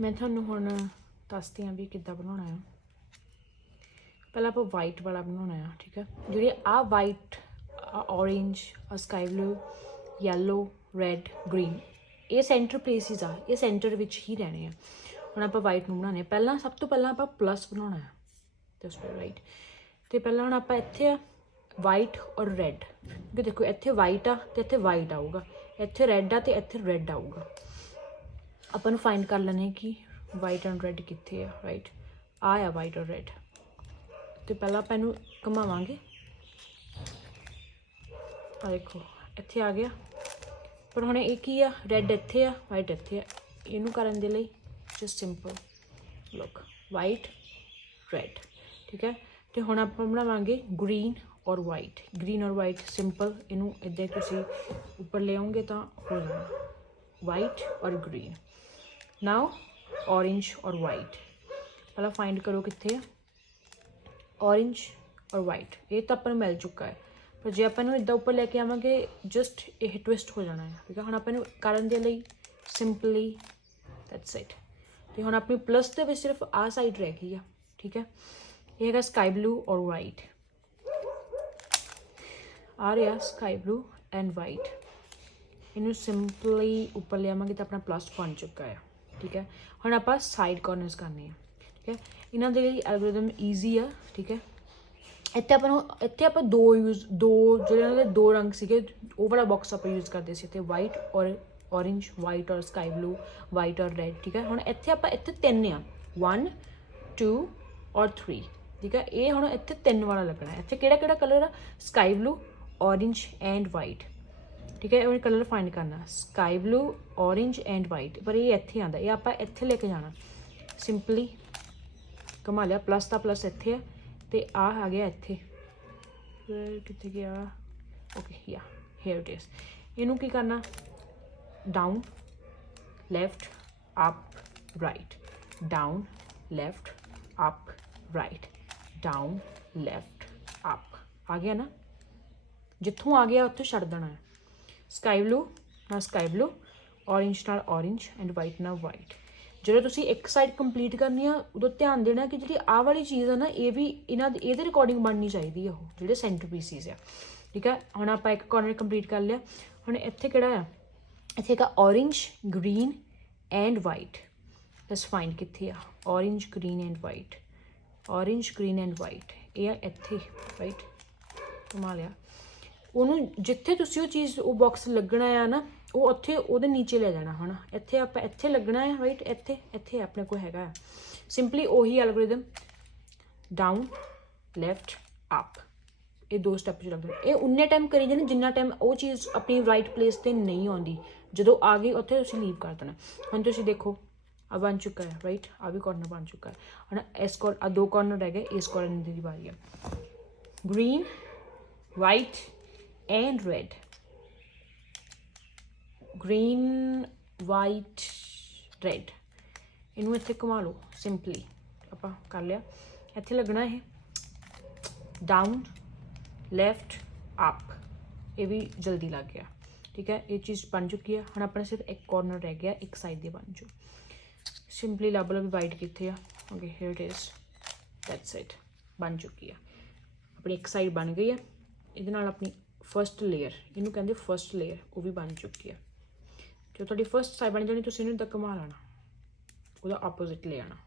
मैं ਤੁਹਾਨੂੰ ਹੁਣ ਦੱਸਦੀ ਹਾਂ ਵੀ ਕਿੱਦਾਂ ਬਣਾਉਣਾ ਹੈ। ਪਹਿਲਾਂ ਆਪਾਂ ਵਾਈਟ ਵਾਲਾ ਬਣਾਉਣਾ ਹੈ, ਠੀਕ ਹੈ। ਜਿਹੜੇ ਆ white, orange, sky blue, yellow, red, green, ये सेंटर प्लेसिस आ, ये सेंटर विच ही रहने हैं। हुण आपां वाइट नूं बनाने पहलां, सब तो पहलां आपां प्लस बनाउणा है, जस्ट राइट। तो पहलां हुण आपां इत्थे वाइट और रैड, क्योंकि देखो इत्थे वाइट आ ते इत्थे वाइट आऊगा, इत्थे रैड आ ते इत्थे रैड आऊगा। आपां नूं फाइंड कर लैणे कि वाइट एंड रैड कित्थे आ, राइट। आ वाइट और रैड। तो पहलां आपां इहनूं घुमावांगे, आ देखो इत्थे आ गया, पर हुण ये की आ, रैड इत्थे आ, वाइट इत्थे आ। इहनूं करन दे लई just simple look white red, ठीक है। तो हुण आपां बनावांगे ग्रीन और वाइट, ग्रीन और वाइट सिंपल। इनू इदां तुसीं उपर ले आओगे तो हो जाना वाइट और ग्रीन। नाउ ऑरेंज और वाइट, पहला फाइंड करो कित्थे है ऑरेंज और वाइट। ये तो अपन मिल चुका है, पर जे अपन इदां उपर लैके आवांगे जस्ट ये ट्विस्ट हो जाना है, ठीक है। हुण अपन करन दे लई सिंपली दैट्स इट। तो हुण अपनी प्लस दे विच सिर्फ आ साइड रह गई है, ठीक है। ये हैगा स्काई ब्लू और वाइट, आ रहा स्काई ब्लू एंड वाइट। इनू सिंपली उपर ले आवांगे तो अपना प्लस बन चुका है, ठीक है। हुण आपां साइड कॉर्नर्स करने हैं, ठीक है। इन्हां दे लई एल्गोरिथम ईजी है, ठीक है। इत्थे आपां दो जिहड़े दो रंग सीगे वो वाला बॉक्स आपां यूज़ करते सी, इत्थे वाइट और ऑरेंज, वाइट और स्काई ब्लू, वाइट और रैड, ठीक है। हुण इत्थे आपां इत्थे तीन आ, 1 2 और 3, ठीक है। ये हुण इत्थे 3 वाला लगना है। इत्थे किहड़ा कलर आ, sky blue, orange and white, ठीक है। ये कलर फाइंड करना sky blue, orange and white, पर ये इत्थे आंदा, ये आपां इत्थे लेके जाना। सिंपली घुमा लिया, प्लस का प्लस इत्थे है ते आ गया इत्थे, कित्थे गया, ओके या हियर इट इज। इनू की करना down left up right, down left up right, down left up. आ गया ना, जिथों आ गया उत्थों छड्ड देना है। स्काई ब्लू ना स्काई ब्लू, ऑरेंज नाल ऑरेंज एंड वाइट नाल वाइट। जो तुसीं एक साइड कंप्लीट करनी है उदों ध्यान देना कि जी आ वाली चीज़ है ना, ये भी इन्हां इहदे रिकॉर्डिंग बननी चाहिए है, जो सेंटर पीसिस है, ठीक है। हुण आपां एक कॉर्नर कंप्लीट कर लिया। हुण इत्थे किहड़ा है, इत्थे का ऑरेंज ग्रीन एंड वाइट। दस फाइंड कित्थे आ, orange green and white, orange green and white, ये इत्थे राइट। घुमा लिया उन्होंने, जिथे तुसीं वो चीज़ वो बॉक्स लगना है ना, वो उत्थे उहदे नीचे ले जाना है ना। इत्थे आपां इत्थे लगना है राइट, इत्थे इत्थे अपने को हैगा। सिंपली उही एल्गोरिथम डाउन लैफ्ट अप, ये 2 स्टैप च लगना। ये उन्ने टाइम करी जाना जिन्ना टाइम वो चीज़ अपनी राइट प्लेस पर नहीं आती। जो आ गई उत्थे तुसीं लीव कर देना। हुण तुसीं देखो आ बन चुका है राइट, आ भी कॉर्नर बन चुका है। हुण इस 2 कॉर्नर रह गए, इस कॉर्नर की बारी है। Green white and red, green white red, इनू इत्थे घुमा लो। सिंपली आपां कर लिया, इत्थे लगना है डाउन लैफ्ट अप, ये भी जल्दी लग गया, ठीक है। ये चीज़ बन चुकी है। हुण अपना सिर्फ एक कॉर्नर रह गया, एक साइड दे बन जो। सिंपली लभ लो भी वाइट कित्थे आ, okay here it is, that's it, बन चुकी है। अपनी एक साइड बन गई है। इहदे नाल अपनी फर्स्ट लेयर, इनू कहते फर्स्ट लेयर, वो भी बन चुकी है। जो थोड़ी फर्स्ट साइड बन जानी, तुसीं इहनूं तक घुमा लेना, ਉਹਦਾ ਆਪੋजिट ले आना।